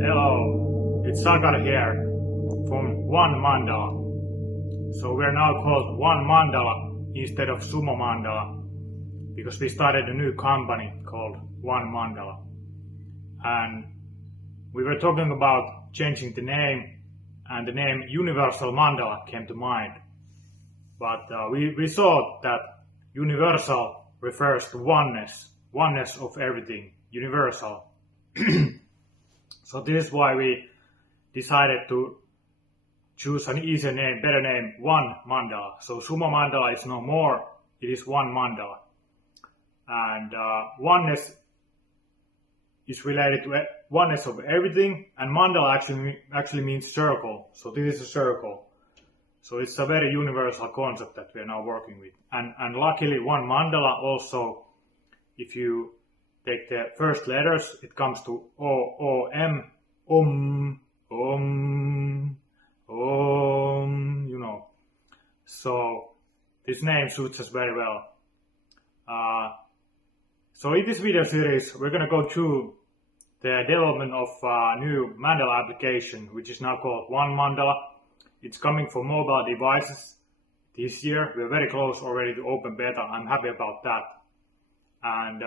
Hello, it's Sakar here from One Mandala. So we're now called One Mandala instead of Sumo Mandala because we started a new company called One Mandala. And we were talking about changing the name, and the name Universal Mandala came to mind. But we saw that universal refers to oneness of everything, universal. So this is why we decided to choose an easier name, better name, One Mandala. So Sumo Mandala is no more, it is One Mandala. And oneness is related to oneness of everything, and mandala actually means circle. So this is a circle. So it's a very universal concept that we are now working with. And luckily One Mandala also, if you take the first letters, it comes to O-O-M, you know. So this name suits us very well. So in this video series, we're going to go through the development of a new mandala application, which is now called One Mandala. It's coming for mobile devices this year. We're very close already to open beta. I'm happy about that. And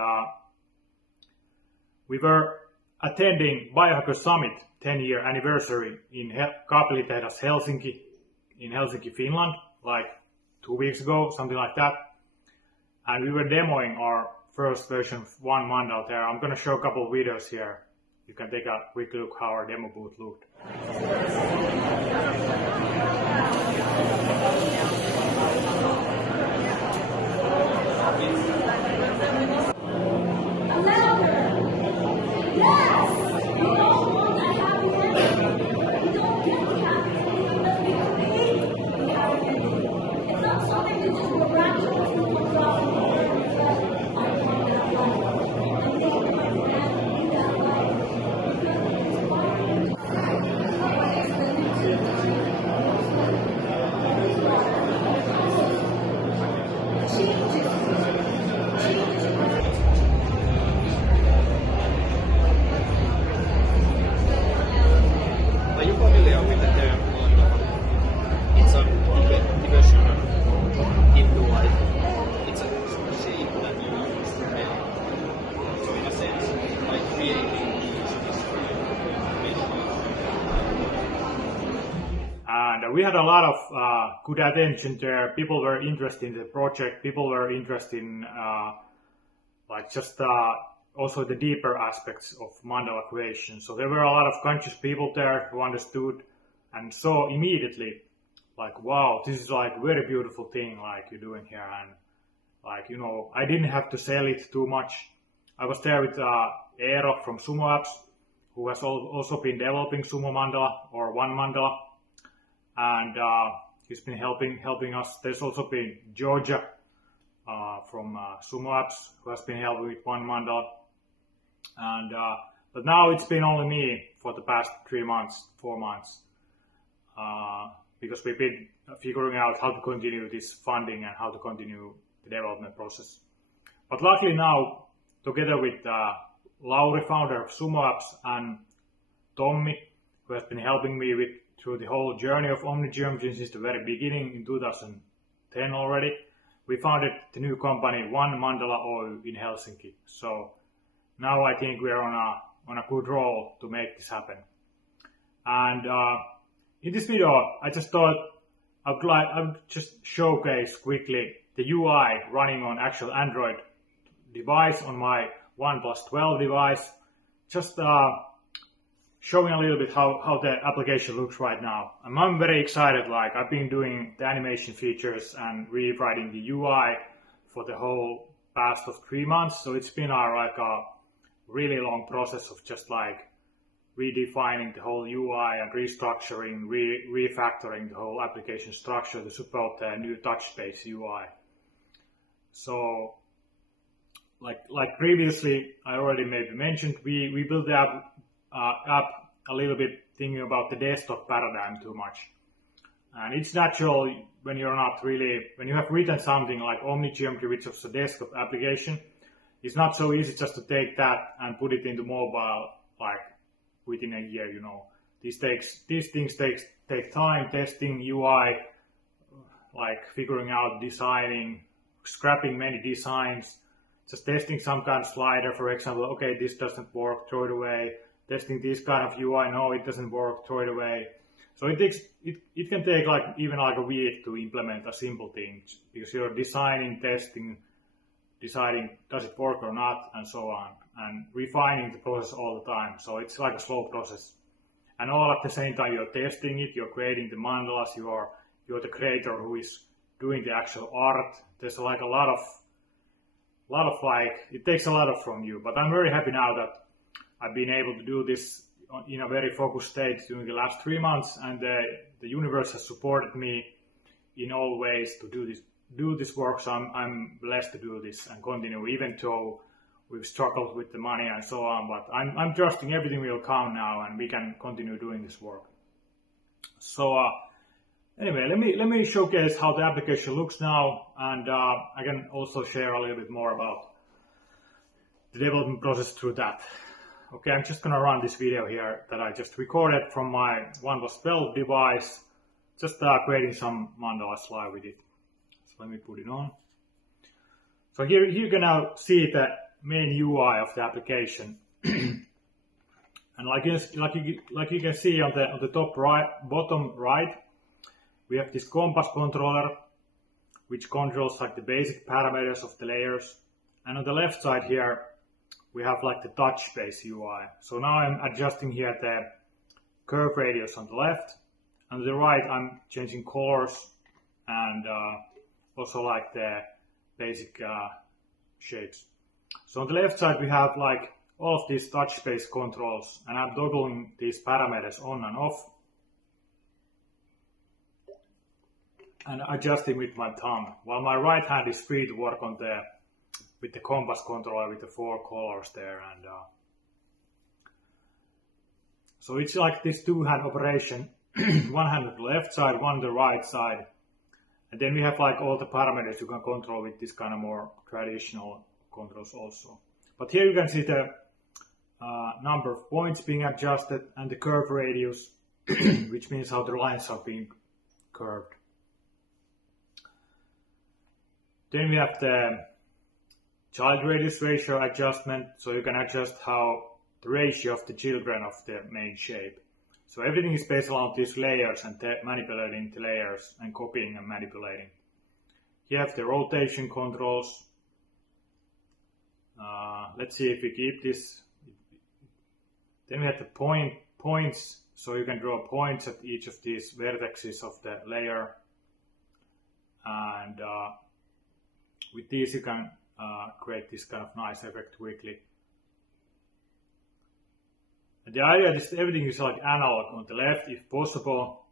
we were attending Biohacker Summit 10-year anniversary in Kaapelitehdas, Helsinki, in Helsinki, Finland, like 2 weeks ago, something like that. And we were demoing our first version of One Mandala there. I'm going to show a couple of videos here. You can take a quick look how our demo booth looked. Are you familiar with the term mandala? It's a division into life. It's a shape that you use to make. So in a sense, like creating And we had a lot of good attention there. People were interested in the project. People were interested in also the deeper aspects of mandala creation. So there were a lot of conscious people there who understood and saw immediately, like, wow, this is like a very beautiful thing like you're doing here. And like, you know, I didn't have to sell it too much. I was there with Eero from Sumo Apps, who has also been developing Sumo Mandala or One Mandala. And he's been helping us. There's also been Georgia from Sumo Apps, who has been helping with One Mandala. And but now it's been only me for the past 4 months, because we've been figuring out how to continue this funding and how to continue the development process. But luckily now, together with Lauri, founder of Sumo Apps, and Tommi, who has been helping me through the whole journey of OmniGeometry since the very beginning in 2010 already, we founded the new company One Mandala Oy in Helsinki. So now I think we are on a good roll to make this happen. And in this video, I just thought I would just showcase quickly the UI running on actual Android device on my OnePlus 12 device. Just showing a little bit how the application looks right now. And I'm very excited. Like, I've been doing the animation features and rewriting the UI for the whole past of 3 months. So it's been like a really long process of just like redefining the whole UI and restructuring, refactoring the whole application structure to support the new TouchSpace UI. So like previously I already maybe mentioned, we built the app a little bit thinking about the desktop paradigm too much. And it's natural when you have written something like OmniGeometry, which is a desktop application, it's not so easy just to take that and put it into mobile like within a year, you know. These things take time, testing UI, like figuring out, designing, scrapping many designs, just testing some kind of slider, for example. Okay, this doesn't work, throw it away. Testing this kind of UI, no, it doesn't work, throw it away. So it can take like even like a week to implement a simple thing, because you're designing, testing, deciding does it work or not, and so on, and refining the process all the time. So it's like a slow process, and all at the same time you're testing it, you're creating the mandalas, you're the creator who is doing the actual art. There's like a lot of like, it takes a lot of from you. But I'm very happy now that I've been able to do this in a very focused state during the last 3 months, and the universe has supported me in all ways to do this work. So I'm blessed to do this and continue, even though we've struggled with the money and so on. But I'm trusting everything will come now, and we can continue doing this work. So anyway, let me showcase how the application looks now, and I can also share a little bit more about the development process through that. Okay, I'm just gonna run this video here that I just recorded from my OnePlus 12 device, just creating some mandalas live with it. So let me put it on. So here you can now see the main UI of the application, and like you can see on the top right, bottom right, we have this compass controller, which controls like the basic parameters of the layers, and on the left side here we have like the touch base UI. So now I'm adjusting here the curve radius on the left, and on the right I'm changing colors and also like the basic shapes. So on the left side we have like all of these touch space controls, and I'm toggling these parameters on and off and adjusting with my thumb, while my right hand is free to work on with the compass controller with the 4 colors there. And so it's like this two-hand operation, one hand on the left side, one on the right side, and then we have like all the parameters you can control with this kind of more traditional controls also. But here you can see the number of points being adjusted and the curve radius, which means how the lines are being curved. Then we have the child radius ratio adjustment, so you can adjust how the ratio of the children of the main shape. So everything is based on these layers and manipulating the layers and copying and manipulating. You have the rotation controls. Let's see if we keep this. Then we have the points, so you can draw points at each of these vertices of the layer, and with these you can create this kind of nice effect quickly. And the idea is everything is like analog on the left if possible,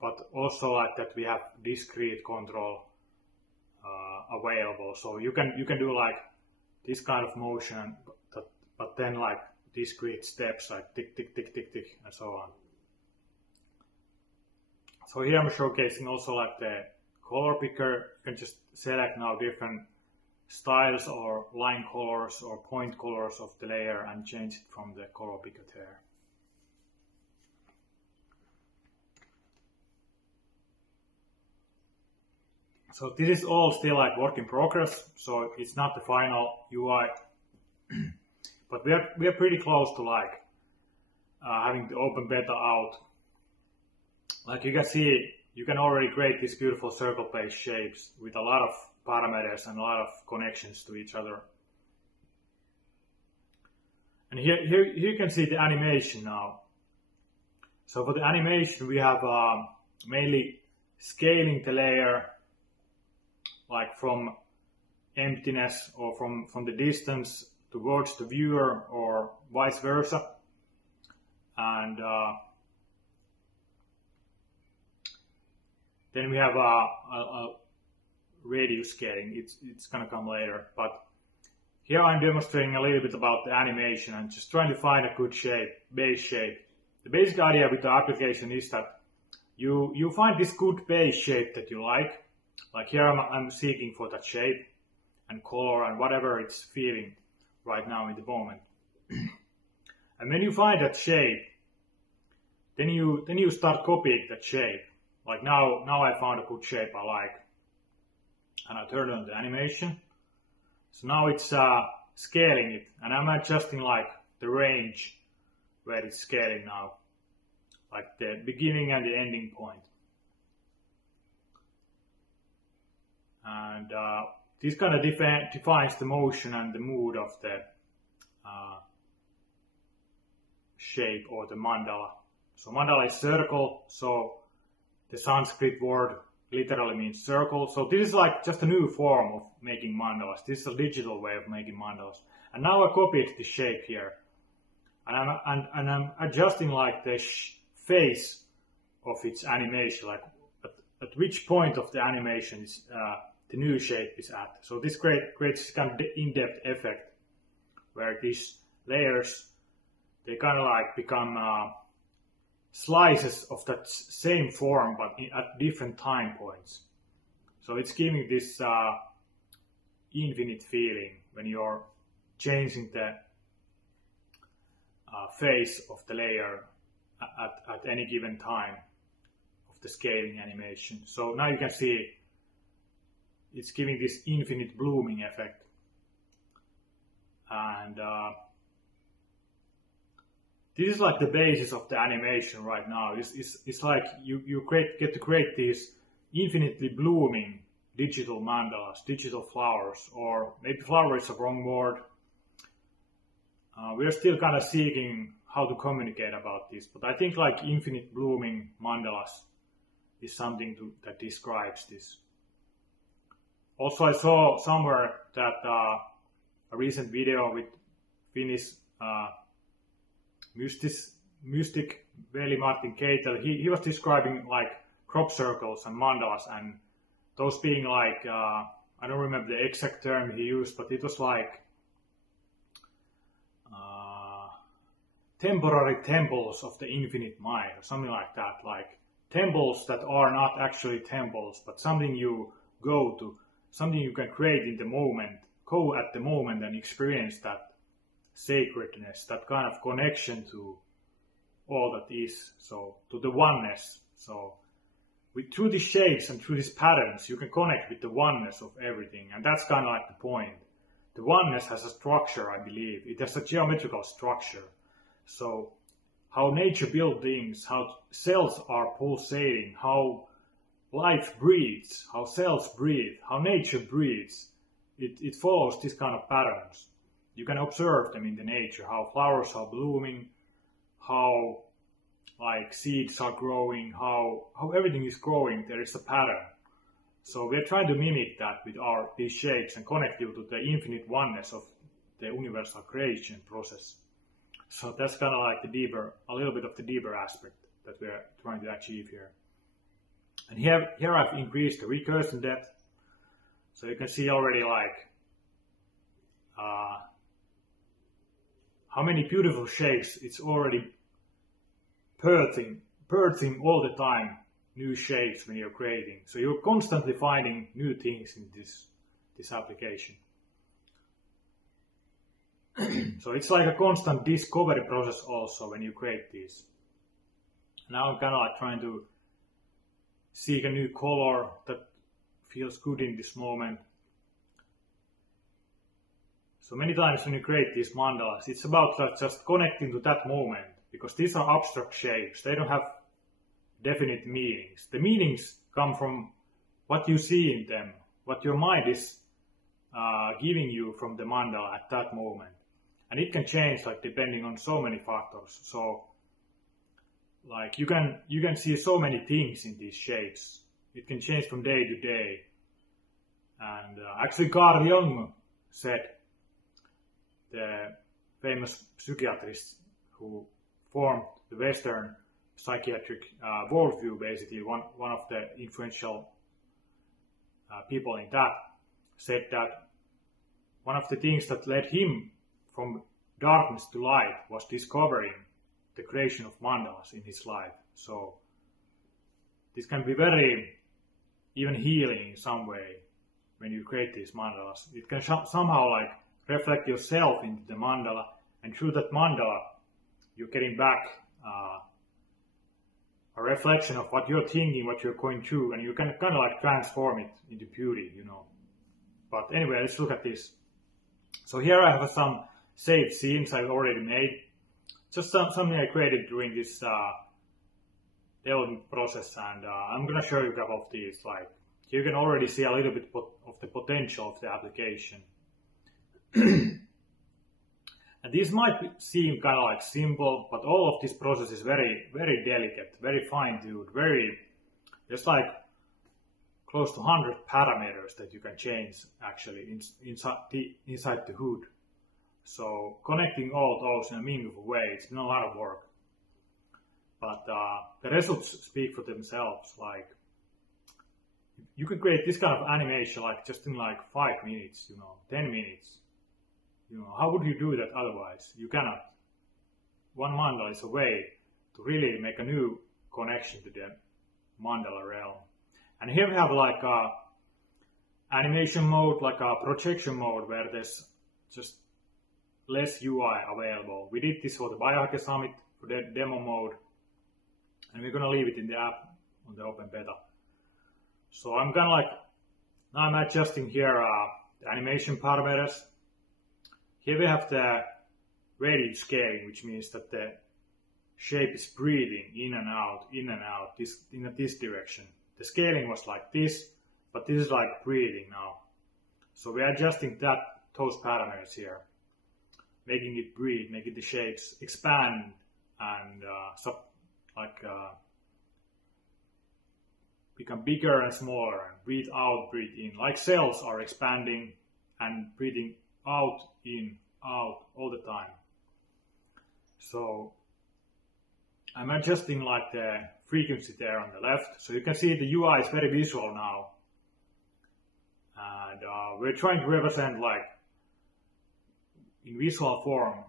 but also like that we have discrete control available. So you can do like this kind of motion, but then like discrete steps like tick, tick, tick, tick, tick, and so on. So here I'm showcasing also like the color picker. You can just select now different styles or line colors or point colors of the layer and change it from the color picker there. So this is all still like work in progress, so it's not the final UI, but we are pretty close to like having the open beta out. Like you can see, you can already create these beautiful circle-based shapes with a lot of parameters and a lot of connections to each other. And here you can see the animation now. So for the animation we have mainly scaling the layer like from emptiness or from the distance towards the viewer or vice versa. And then we have a radius scaling. It's gonna come later, but here I'm demonstrating a little bit about the animation and just trying to find a good shape, base shape. The basic idea with the application is that you find this good base shape that you like. Like here I'm seeking for that shape, and color and whatever it's feeling right now in the moment. And when you find that shape, then you start copying that shape. Like now I found a good shape I like, and I turned on the animation. So now it's scaling it, and I'm adjusting like the range where it's scaling now, like the beginning and the ending point. And this kind of defines the motion and the mood of the shape or the mandala. So mandala is circle, so the Sanskrit word literally means circle. So this is like just a new form of making mandalas. This is a digital way of making mandalas. And now I copied the shape here, and I'm adjusting like the face of its animation, like at which point of the animation is the new shape is at. So this creates kind of in-depth effect where these layers, they kind of like become slices of that same form but at different time points. So it's giving this infinite feeling when you're changing the face of the layer at any given time of the scaling animation. So now you can see it's giving this infinite blooming effect. And this is like the basis of the animation right now. It's like you get to create these infinitely blooming digital mandalas, digital flowers, or maybe flower is a wrong word. We are still kind of seeking how to communicate about this, but I think like infinite blooming mandalas is something that describes this. Also, I saw somewhere that a recent video with Finnish mystic Veli-Martin Keitel, he was describing like crop circles and mandalas, and those being like, I don't remember the exact term he used, but it was like temporary temples of the infinite mind, or something like that, like temples that are not actually temples, but something you go to, something you can create in the moment, go at the moment and experience that sacredness, that kind of connection to all that is, so to the oneness. So through these shapes and through these patterns, you can connect with the oneness of everything, and that's kind of like the point. The oneness has a structure, I believe. It has a geometrical structure. So how nature built things, how cells are pulsating, how life breathes, how cells breathe, how nature breathes, it follows this kind of patterns. You can observe them in the nature, how flowers are blooming, how like seeds are growing, how everything is growing. There is a pattern. So we're trying to mimic that with these shapes and connect you to the infinite oneness of the universal creation process. So that's kind of like a little bit of the deeper aspect that we're trying to achieve here. And here I've increased the recursion depth. So you can see already like how many beautiful shapes it's already birthing all the time, new shapes when you're creating. So you're constantly finding new things in this application. So it's like a constant discovery process also when you create these. Now I'm kind of like trying to seek a new color that feels good in this moment. So many times when you create these mandalas, it's about just connecting to that moment, because these are abstract shapes. They don't have definite meanings. The meanings come from what you see in them, what your mind is giving you from the mandala at that moment. And it can change like depending on so many factors. So like you can see so many things in these shapes. It can change from day to day. And actually Carl Jung said, the famous psychiatrist who formed the Western psychiatric worldview, basically one of the influential people in that, said that one of the things that led him from darkness to light was discovering the creation of mandalas in his life. So this can be very even healing in some way, when you create these mandalas. It can somehow like reflect yourself into the mandala, and through that mandala, you're getting back a reflection of what you're thinking, what you're going through, and you can kind of like transform it into beauty, you know. But anyway, let's look at this. So here I have some saved scenes I've already made. Just something I created during this development process, and I'm gonna show you a couple of these. Like, you can already see a little bit of the potential of the application. And these might seem kind of like simple, but all of this process is very, very delicate, very fine-tuned, there's like close to 100 parameters that you can change actually inside the hood. So connecting all those in a meaningful way, it's been a lot of work. But the results speak for themselves. Like, you could create this kind of animation like just in like 5 minutes, you know, 10 minutes. You know, how would you do that otherwise? You cannot. One mandala is a way to really make a new connection to the mandala realm. And here we have like a animation mode, like a projection mode, where there's just less UI available. We did this for the Biohacker Summit for the demo mode, and we're gonna leave it in the app on the open beta. So I'm gonna like, now I'm adjusting here the animation parameters. Here we have the radius scaling, which means that the shape is breathing in and out, in this direction. The scaling was like this, but this is like breathing now. So we're adjusting those parameters here, making it breathe, making the shapes expand and become bigger and smaller, and breathe out, breathe in. Like cells are expanding and breathing out, in, out all the time. So I'm adjusting like the frequency there on the left. So you can see the UI is very visual now. And we're trying to represent like in visual form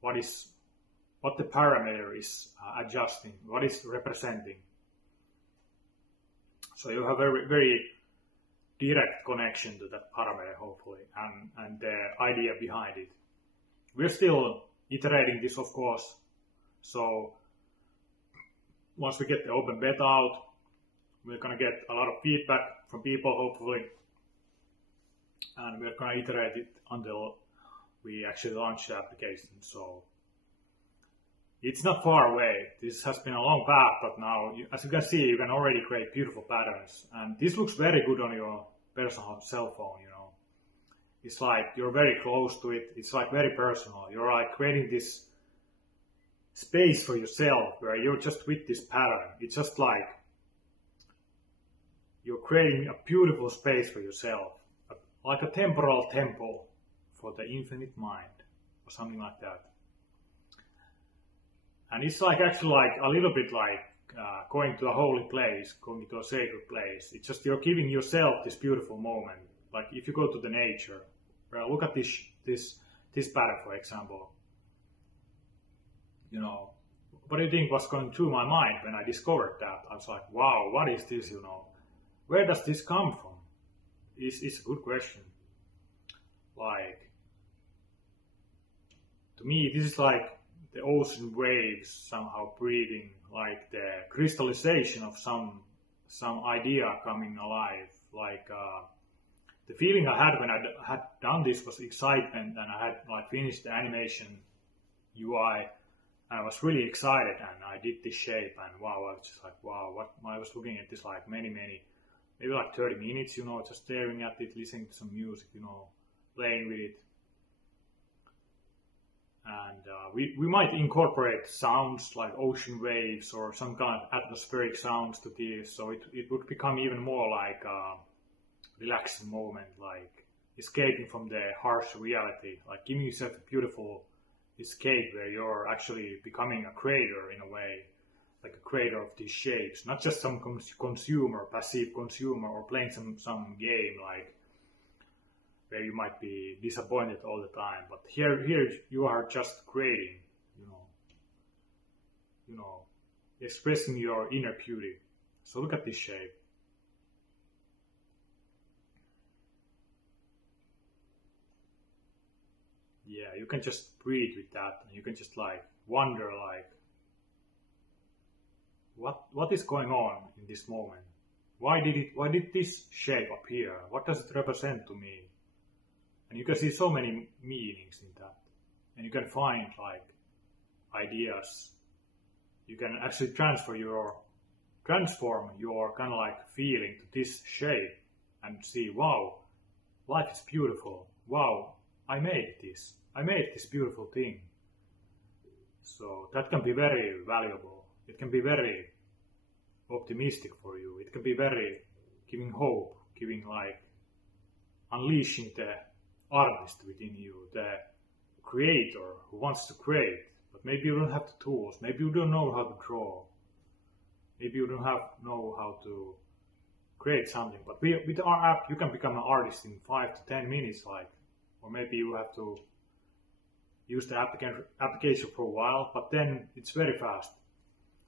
what the parameter is adjusting, what is representing. So you have a very, very direct connection to that parameter, hopefully, and the idea behind it. We're still iterating this, of course. So once we get the open beta out, we're gonna get a lot of feedback from people, hopefully, and we're gonna iterate it until we actually launch the application. So it's not far away. This has been a long path, but now, as you can see, you can already create beautiful patterns, and this looks very good on your personal cell phone, you know. It's like you're very close to it. It's like very personal. You're like creating this space for yourself where you're just with this pattern. It's just like you're creating a beautiful space for yourself, like a temporal temple for the infinite mind or something like that. And it's like actually like a little bit like going to a holy place, going to a sacred place. It's just you're giving yourself this beautiful moment. Like if you go to the nature, well, look at this pattern, for example. You know, what do you think was going through my mind when I discovered that? I was like, wow, what is this, you know? Where does this come from? It's a good question. Like, to me, this is like the ocean waves somehow breathing, like the crystallization of some idea coming alive. Like the feeling I had when I had done this was excitement, and I had like finished the animation UI. I was really excited, and I did this shape, and wow, I was just like, wow, what I was looking at this like maybe like 30 minutes, you know, just staring at it, listening to some music, you know, playing with it. And we might incorporate sounds like ocean waves or some kind of atmospheric sounds to this, so it would become even more like a relaxing moment, like escaping from the harsh reality, like giving yourself a beautiful escape where you're actually becoming a creator in a way, like a creator of these shapes, not just some passive consumer, or playing some game like where you might be disappointed all the time. But here you are just creating, you know, expressing your inner beauty. So look at this shape. yeah, you can just breathe with that, and you can just like wonder like what is going on in this moment? Why did this shape appear? What does it represent to me? And you can see so many meanings in that. And you can find like ideas. You can actually transform your kind of like feeling to this shape and see, wow, life is beautiful. Wow, I made this. I made this beautiful thing. So that can be very valuable. It can be very optimistic for you. It can be very giving hope, giving like unleashing the artist within you, the creator who wants to create. But maybe you don't have the tools. Maybe you don't know how to draw. Maybe you don't know how to create something. But with our app, you can become an artist in 5 to 10 minutes, like, or maybe you have to use the application for a while, but then it's very fast.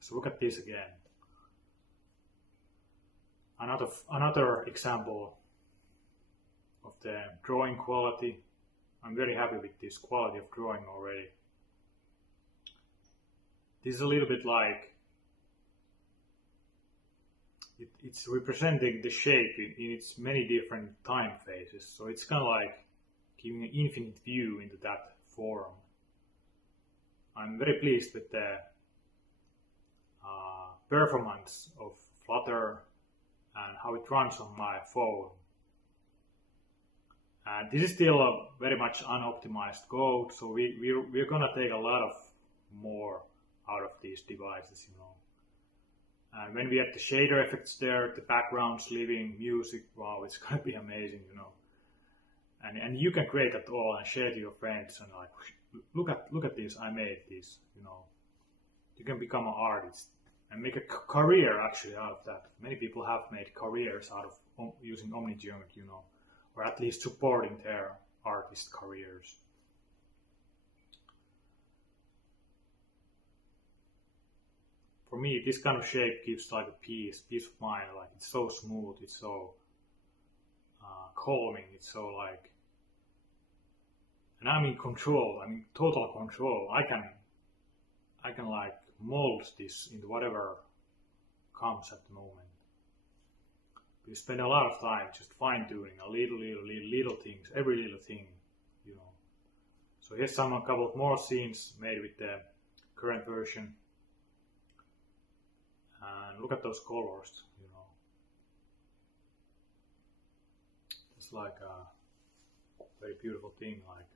So look at this again. Another example of the drawing quality. I'm very happy with this quality of drawing already. This is a little bit like it's representing the shape in its many different time phases. So it's kind of like giving an infinite view into that form. I'm very pleased with the performance of Flutter and how it runs on my phone. And this is still a very much unoptimized code, so we're gonna take a lot of more out of these devices, you know. And when we have the shader effects there, the backgrounds, living, music, wow, it's gonna be amazing, you know. And you can create that all and share to your friends and like, look at this, I made this, you know. You can become an artist and make a career actually out of that. Many people have made careers out of using OmniGeometry, you know, or at least supporting their artist careers. For me, this kind of shape gives like a peace of mind. Like it's so smooth, it's so calming, it's so like, and I'm in control. I'm in total control. I can like mold this into whatever comes at the moment. We spend a lot of time just fine tuning a little things, every little thing, you know. So here's a couple of more scenes made with the current version. And look at those colors, you know. It's like a very beautiful thing, like.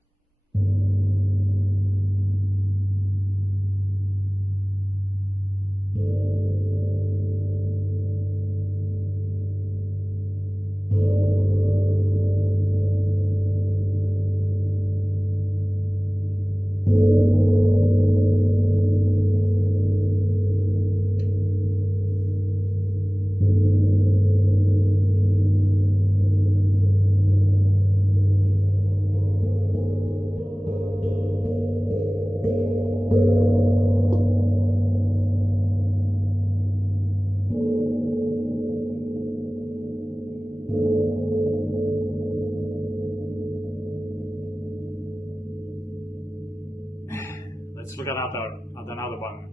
Let's look at another one.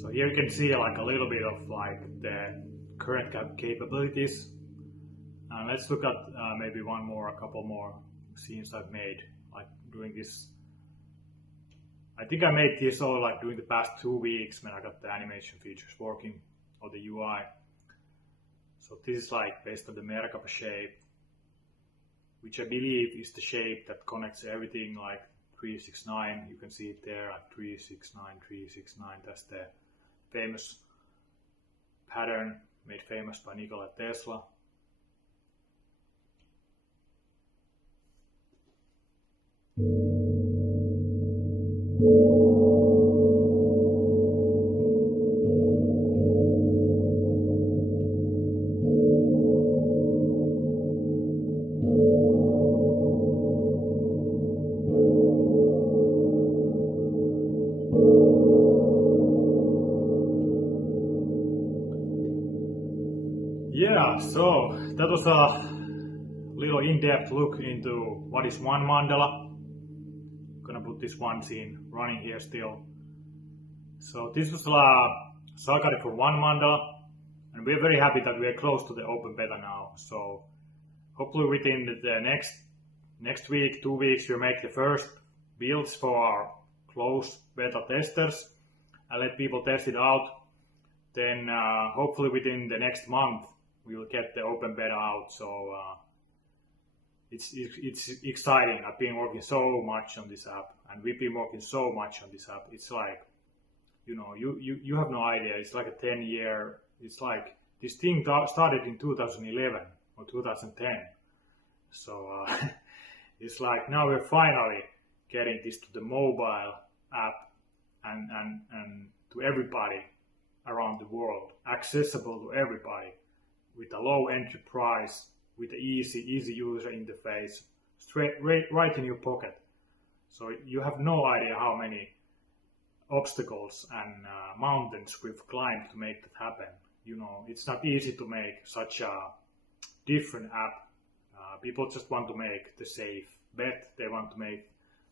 So here you can see like a little bit of like the current capabilities. And let's look at maybe a couple more scenes I've made, like doing this. I think I made this all like during the past 2 weeks when I got the animation features working, or the UI. So this is like based on the Merkaba shape, which I believe is the shape that connects everything, like 369. You can see it there, like 369, 369. That's the famous pattern made famous by Nikola Tesla. Yeah, so that was a little in-depth look into what is one mandala. Gonna put this one scene running here still. So this was Sakari for one mandala, and we're very happy that we are close to the open beta now. So hopefully within the next week, 2 weeks, we'll make the first builds for our closed beta testers and let people test it out. Then hopefully within the next month we will get the open beta out. So it's exciting. I've been working so much on this app, and we've been working so much on this app. It's like, you have no idea. It's like a 10-year. It's like this thing started in 2011 or 2010. So it's like now we're finally getting this to the mobile app and to everybody around the world, accessible to everybody, with a low entry price, with an easy user interface, straight right in your pocket. So you have no idea how many obstacles and mountains we've climbed to make that happen. It's not easy to make such a different app. People just want to make the safe bet. They want to make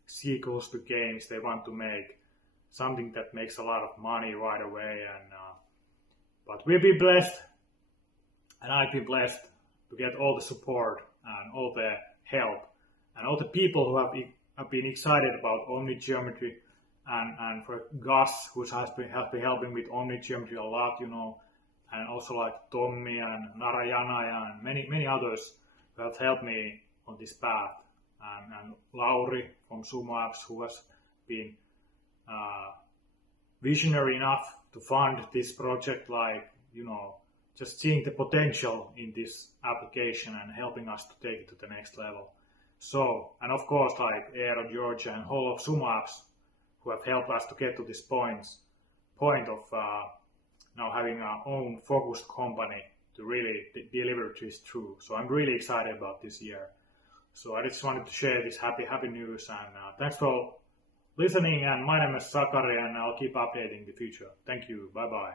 sequels to games. They want to make something that makes a lot of money right away. But we've been blessed, and I've been blessed to get all the support and all the help and all the people who have been excited about OmniGeometry, and for Gus, who has been helping with OmniGeometry a lot, and also like Tommy and Narayana and many others who have helped me on this path, and Lauri from Sumo Apps, who has been visionary enough to fund this project, just seeing the potential in this application and helping us to take it to the next level. So, and of course, like Eero, Georgia, and whole of Sumo Apps, who have helped us to get to this point of now having our own focused company to really deliver this through. So I'm really excited about this year. So I just wanted to share this happy news, and thanks for listening. And my name is Sakari, and I'll keep updating the future. Thank you. Bye bye.